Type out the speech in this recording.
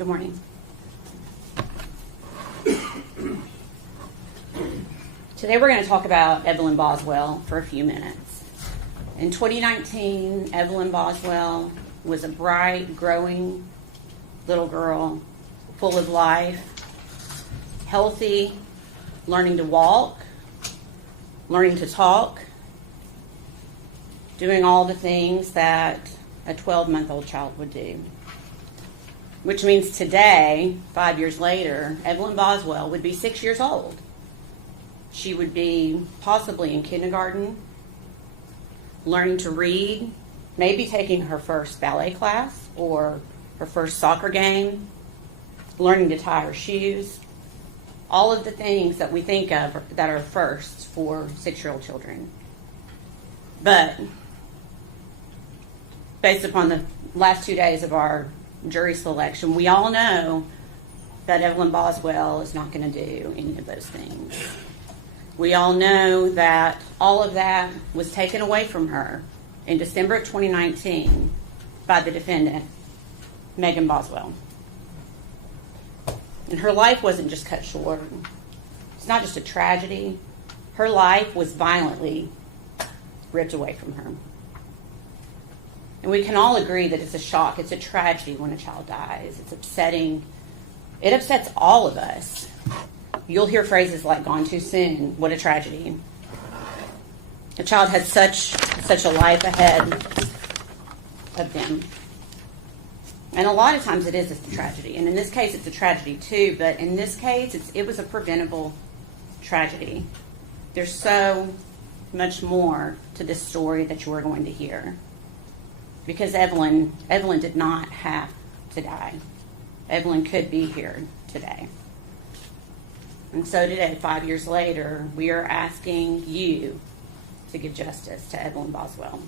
Good morning. Today we're going to talk about Evelyn Boswell for a few minutes. In 2019, Evelyn Boswell was a bright, growing little girl, full of life, healthy, learning to walk, learning to talk, doing all the things that a 12-month-old child would do. Which means today, 5 years later, Evelyn Boswell would be 6 years old. She would be possibly in kindergarten, learning to read, maybe taking her first ballet class or her first soccer game, learning to tie her shoes, all of the things that we think of that are firsts for 6-year-old children. But based upon the last 2 days of our jury selection, we all know that Evelyn Boswell is not going to do any of those things. We all know that all of that was taken away from her in December of 2019 by the defendant, Megan Boswell. And her life wasn't just cut short. It's not just a tragedy. Her life was violently ripped away from her. And we can all agree that it's a shock, it's a tragedy when a child dies. It's upsetting. It upsets all of us. You'll hear phrases like "gone too soon," "what a tragedy." A child had such a life ahead of them. And a lot of times it is a tragedy. And in this case, it's a tragedy too. But in this case, it was a preventable tragedy. There's so much more to this story that you are going to hear. Because Evelyn did not have to die. Evelyn could be here today. And so today, 5 years later, we are asking you to give justice to Evelyn Boswell.